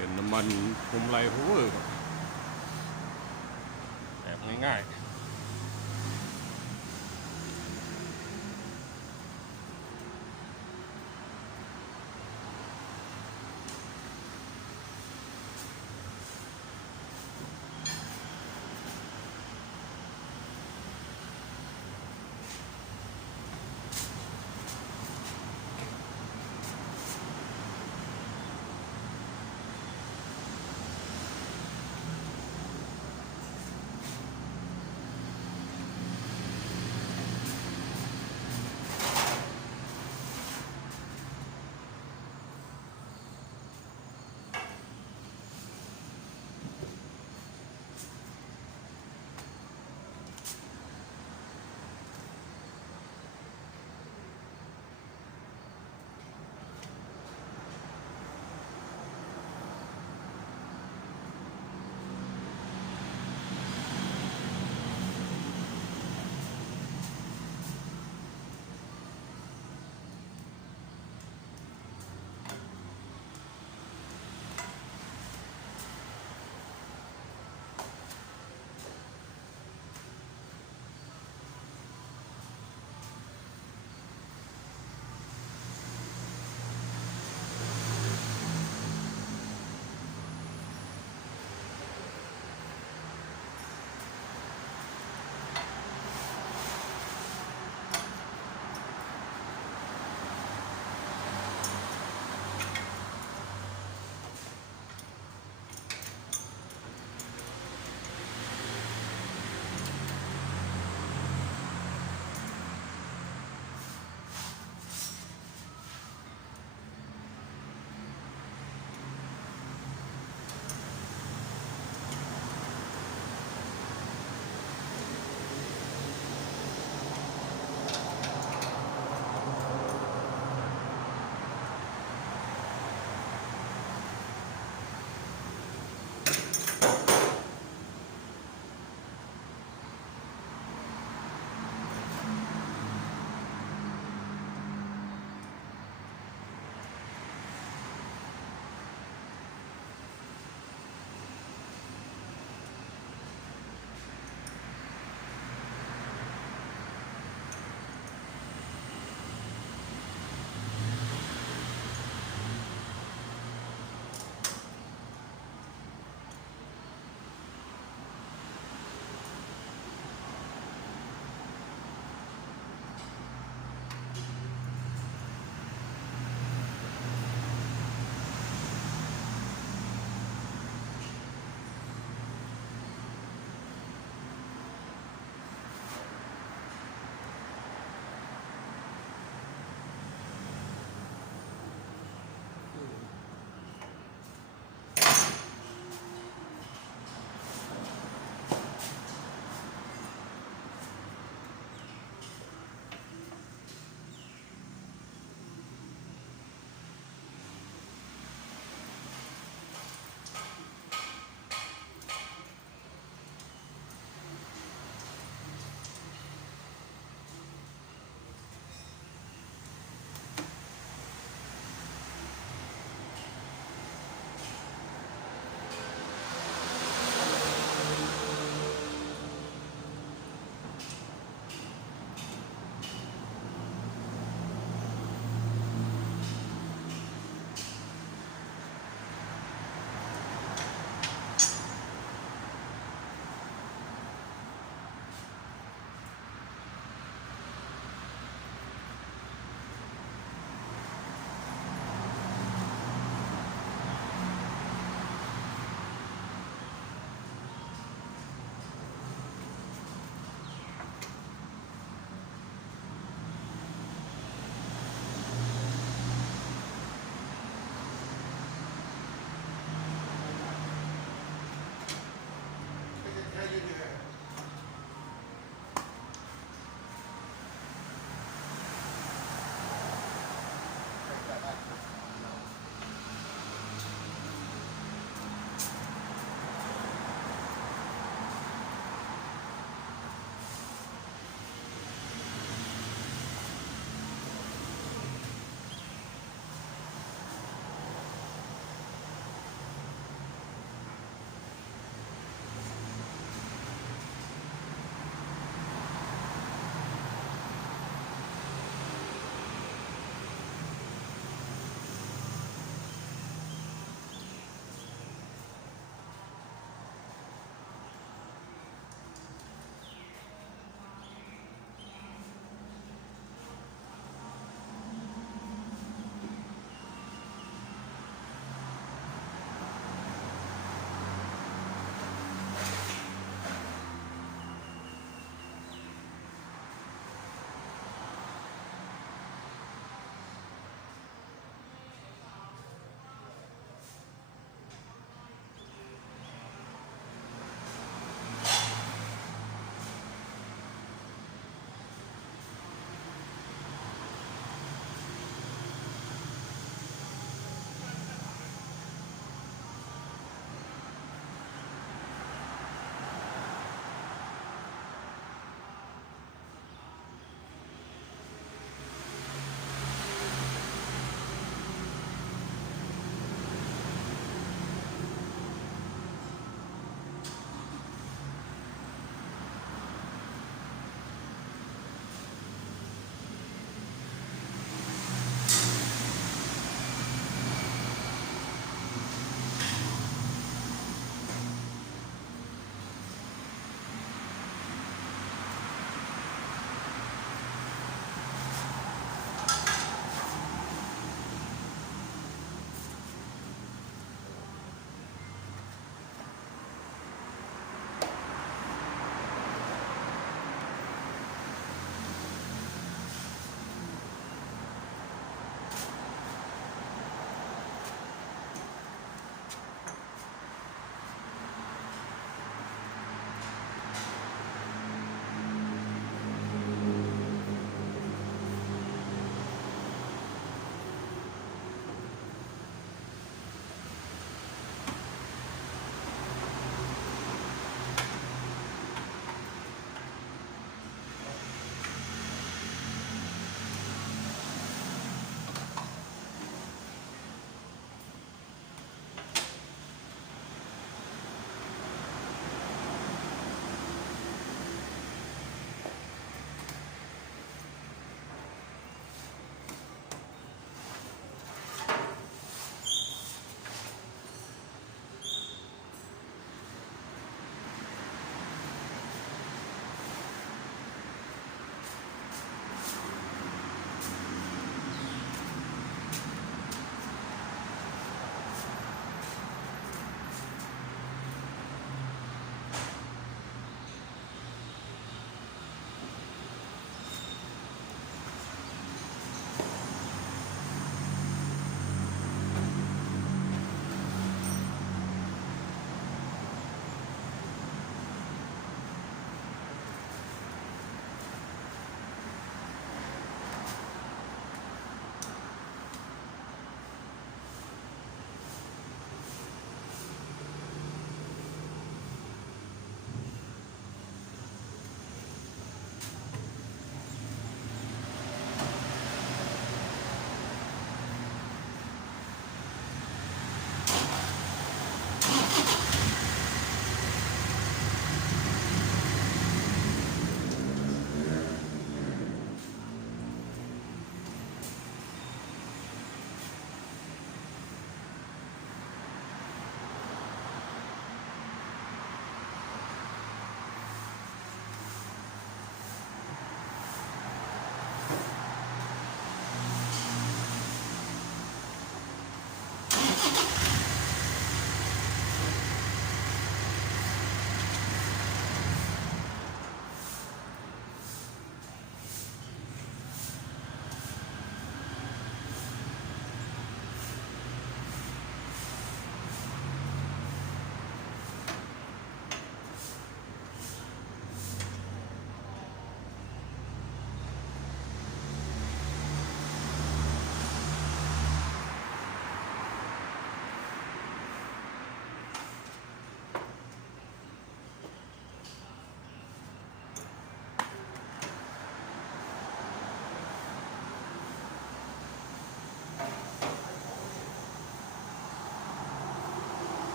เป็นน้ำมันคุมไรพาวเวอร์แบบง่ายๆ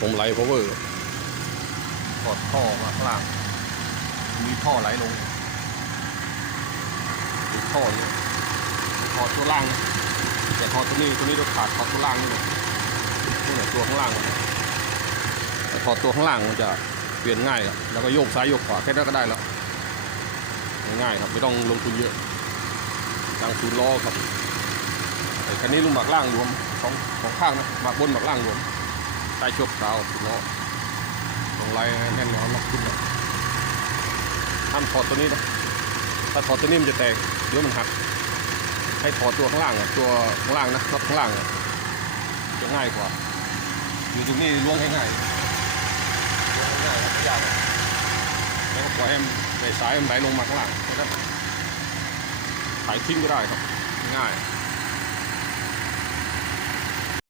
ผมไหลพาวเวอร์ถอดท่อมาข้างล่างมีท่อไหลลงดูท่อเนี่ยถอดตัวล่างนะแต่ถอดตัวนี้ตัวนี้เราขาดถอดตัวล่างนี่เลยนี่แหละตัวข้างล่างมันแต่ถอดตัวข้างล่างมันจะเปลี่ยนง่ายครับแล้วก็โยกซ้ายโยกขวาแค่นั้นก็ได้แล้วง่ายครับไม่ต้องลงทุนเยอะทางศูนย์ล้อครับไอ้คันนี้ลุงหมักล่างรวมของของข้างนะหมักบนหมักล่างรวม ใต้โชคดาวศูนย์ล้อตรงไล่แน่นอนล็อกขึ้นนะห้ามถอดตัวนี้นะถ้าถอดตัวนี้มันจะแตกเดี๋ยวมันหัก ให้ถอดตัวข้างล่างอะตัวข้างล่างนะน็อตข้างล่างอะจะง่ายกว่า อยู่ตรงนี้ล้วงง่ายๆล้วงง่ายๆไม่ยากแล้วก็ปล่อยให้มันในสายมันไหลลงมาข้างล่างแค่นั้ถ่ายทิ้งก็ได้ครับ ง่าย